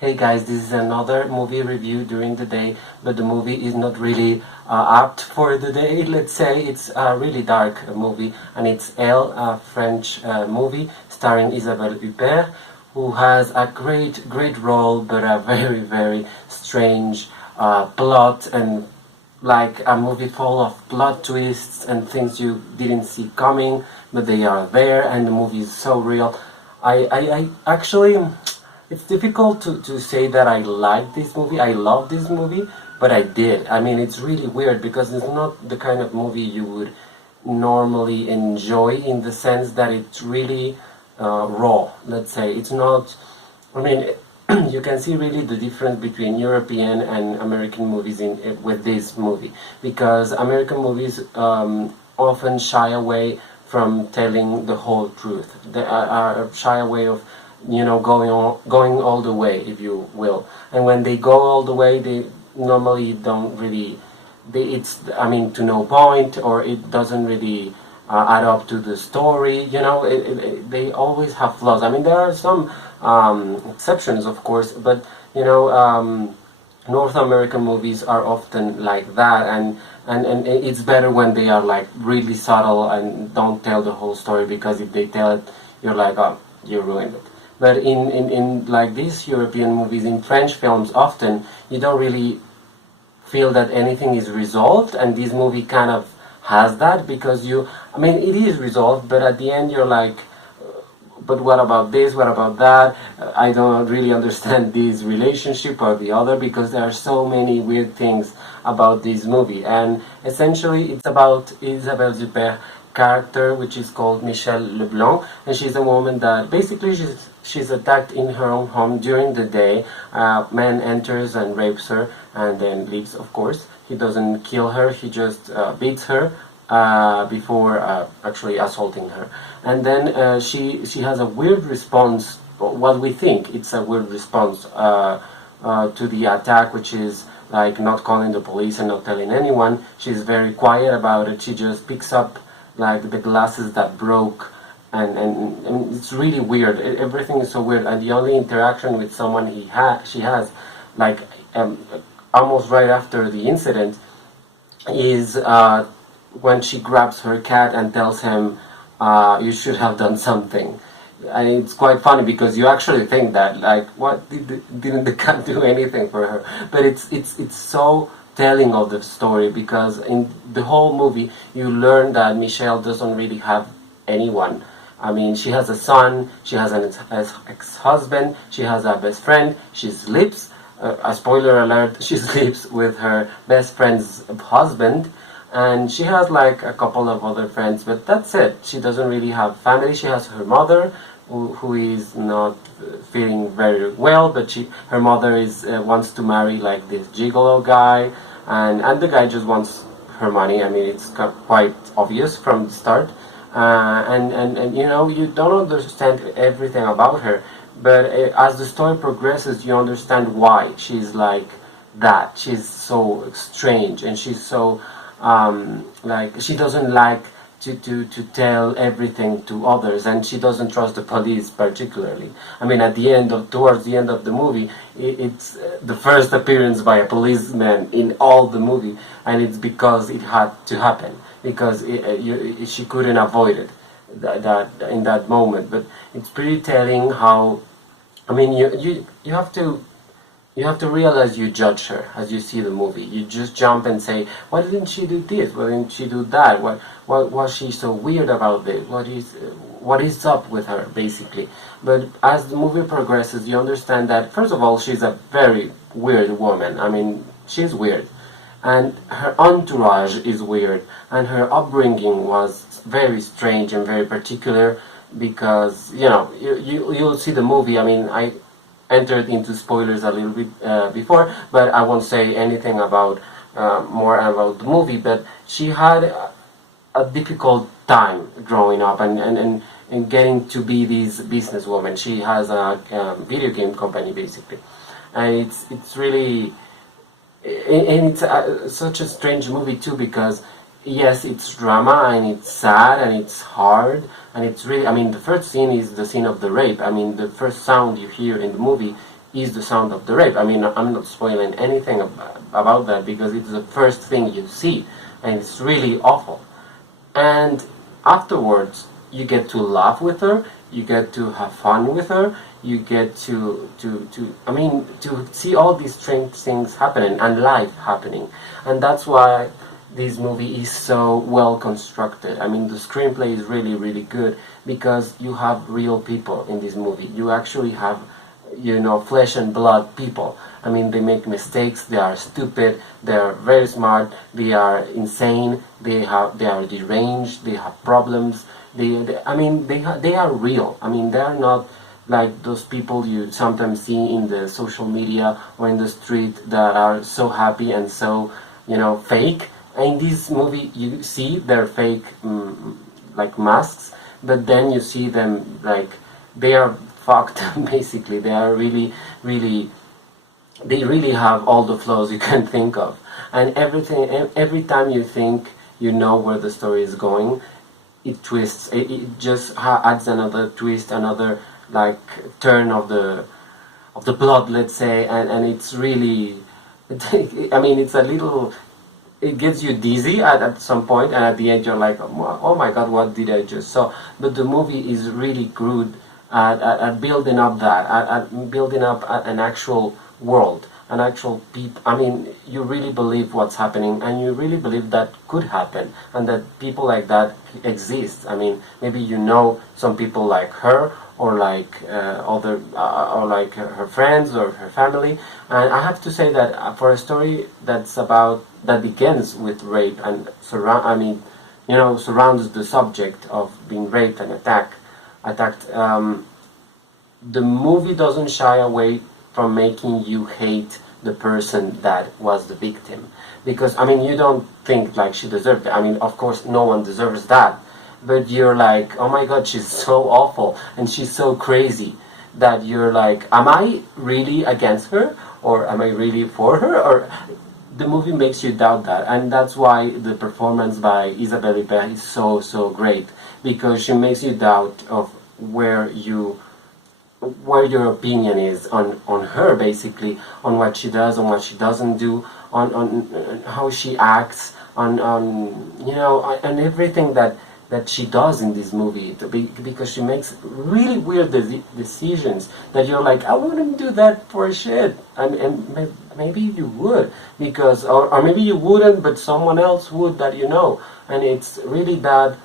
Hey guys, this is another movie review during the day, but the movie is not really apt for the day. Let's say it's a really dark movie, and it's Elle, a French movie starring Isabelle Huppert, who has a great role, but a very strange plot, and like a movie full of plot twists and things you didn't see coming, but they are there, and the movie is so real. I actually, it's difficult to say that I like this movie, I love this movie, but I did. I mean, it's really weird because it's not the kind of movie you would normally enjoy, in the sense that it's really raw, let's say. It's not, I mean, you can see really the difference between European and American movies with this movie, because American movies often shy away from telling the whole truth. They are shy away of, going all the way, if you will. And when they go all the way, they normally don't really, it's, I mean, to no point, or it doesn't really add up to the story. They always have flaws. I mean, there are some exceptions, of course, but North American movies are often like that, and it's better when they are like really subtle and don't tell the whole story, because if they tell it, you're like, oh, you ruined it. But in like these European movies, in French films, often you don't really feel that anything is resolved, and this movie kind of has that, because I mean, it is resolved, but at the end you're like, but what about this, what about that? I don't really understand this relationship or the other, because there are so many weird things about this movie. And essentially it's about Isabelle Huppert character, which is called Michelle Leblanc, and she's a woman that basically she's attacked in her own home during the day. Man enters and rapes her and then leaves, of course. He doesn't kill her, he just beats her before actually assaulting her. And then she has a weird response, what we think it's a weird response to the attack, which is like not calling the police and not telling anyone. She's very quiet about it. She just picks up like the glasses that broke, and it's really weird. Everything is so weird, and the only interaction with someone she has, like almost right after the incident, is when she grabs her cat and tells him, you should have done something. And it's quite funny, because you actually think that, like, what, didn't the cat do anything for her? But it's so telling of the story, because in the whole movie you learn that Michelle doesn't really have anyone. I mean, she has a son, she has an ex-husband, she has a best friend, she sleeps, a spoiler alert, she sleeps with her best friend's husband, and she has like a couple of other friends, but that's it. She doesn't really have family. She has her mother, who is not feeling very well, but her mother wants to marry like this gigolo guy, and the guy just wants her money. I mean, it's quite obvious from the start, and you don't understand everything about her, but as the story progresses, you understand why she's like that. She's so strange, and she's so like, she doesn't like to tell everything to others, and she doesn't trust the police particularly. I mean, towards the end of the movie, it's the first appearance by a policeman in all the movie, and it's because it had to happen, because she couldn't avoid it that in that moment. But it's pretty telling how, I mean, you have to realize you judge her as you see the movie. You just jump and say, why didn't she do this? Why didn't she do that? What was she so weird about this? What is up with her, basically? But as the movie progresses, you understand that, first of all, she's a very weird woman. I mean, she's weird. And her entourage is weird. And her upbringing was very strange and very particular, because, you'll see the movie. I mean, I entered into spoilers a little bit before, but I won't say anything about more about the movie. But she had a difficult time growing up and getting to be this businesswoman. She has a video game company, basically, and it's really, and it's such a strange movie too, because yes, it's drama and it's sad and it's hard and it's really, I mean, the first scene is the scene of the rape. I mean, the first sound you hear in the movie is the sound of the rape. I mean, I'm not spoiling anything about that because it's the first thing you see, and it's really awful. And afterwards, you get to laugh with her, you get to have fun with her, you get to see all these strange things happening and life happening. And that's why this movie is so well constructed. I mean, the screenplay is really, really good because you have real people in this movie. You actually have, flesh and blood people. I mean, they make mistakes, they are stupid, they are very smart, they are insane, they are deranged, they have problems. They are real. I mean, they are not like those people you sometimes see in the social media or in the street that are so happy and so, fake. In this movie, you see their fake, like masks, but then you see them like they are fucked. Basically, they are really, really. They really have all the flaws you can think of, and every time you think you know where the story is going, it twists. It just adds another twist, another like turn of the plot, let's say, and it's really. I mean, it's a little. It gets you dizzy at some point, and at the end you're like, oh my god, what did I just saw? But the movie is really good at building up that, at building up an actual world, an actual people. I mean, you really believe what's happening, and you really believe that could happen, and that people like that exist. I mean, maybe some people like her, or like or like her friends or her family. And I have to say that for a story that begins with rape and surrounds the subject of being raped and attacked. The movie doesn't shy away from making you hate the person that was the victim, because I mean, you don't think like she deserved it. I mean, of course, no one deserves that, but you're like, oh my god, she's so awful and she's so crazy that you're like, am I really against her, or am I really for her? Or the movie makes you doubt that, and that's why the performance by Isabelle Huppert is so great, because she makes you doubt of where your opinion is on her, basically, on what she does, on what she doesn't do, on how she acts, on and everything that she does in this movie, because she makes really weird decisions that you're like, I wouldn't do that for shit, and maybe you would, because or maybe you wouldn't, but someone else would that and it's really that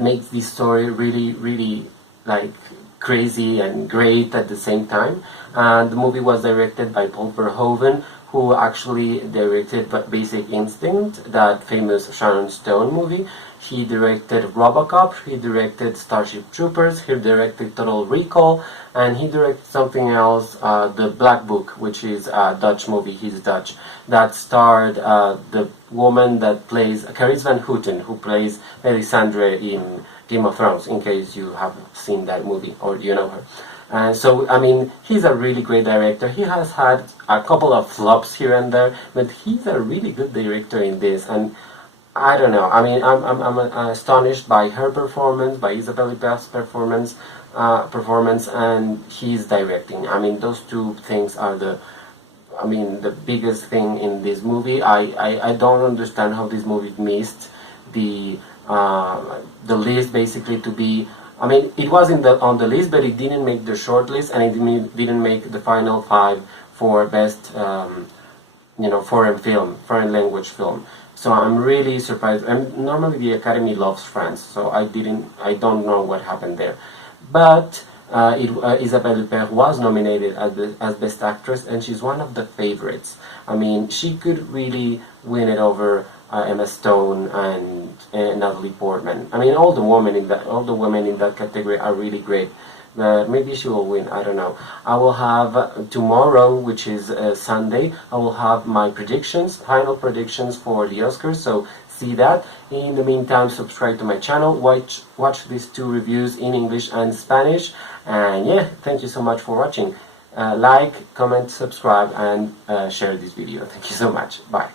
makes this story really, really like crazy and great at the same time. And the movie was directed by Paul Verhoeven, who actually directed Basic Instinct, that famous Sharon Stone movie. He directed RoboCop, he directed Starship Troopers, he directed Total Recall, and he directed something else, The Black Book, which is a Dutch movie, he's Dutch, that starred the woman that plays, Carice Van Houten, who plays Melisandre in Game of Thrones, in case you have seen that movie, or you know her. And so, I mean, he's a really great director. He has had a couple of flops here and there, but he's a really good director in this. And I don't know. I mean, I'm astonished by her performance, by Isabelle Huppert's performance, and his directing. I mean, those two things are the biggest thing in this movie. I don't understand how this movie missed the list, basically, to be. I mean, it was on the list, but it didn't make the short list, and it didn't make the final 5 for best, foreign language film. So I'm really surprised. And normally the Academy loves France, so I don't know what happened there. But Isabelle Huppert was nominated as Best Actress, and she's one of the favorites. I mean, she could really win it over Emma Stone and Natalie Portman. I mean, all the women in that category are really great. But maybe she will win. I don't know. I will have tomorrow, which is Sunday. I will have my final predictions for the Oscars. So see that. In the meantime, subscribe to my channel. Watch these 2 reviews in English and Spanish. And yeah, thank you so much for watching. Like, comment, subscribe, and share this video. Thank you so much. Bye.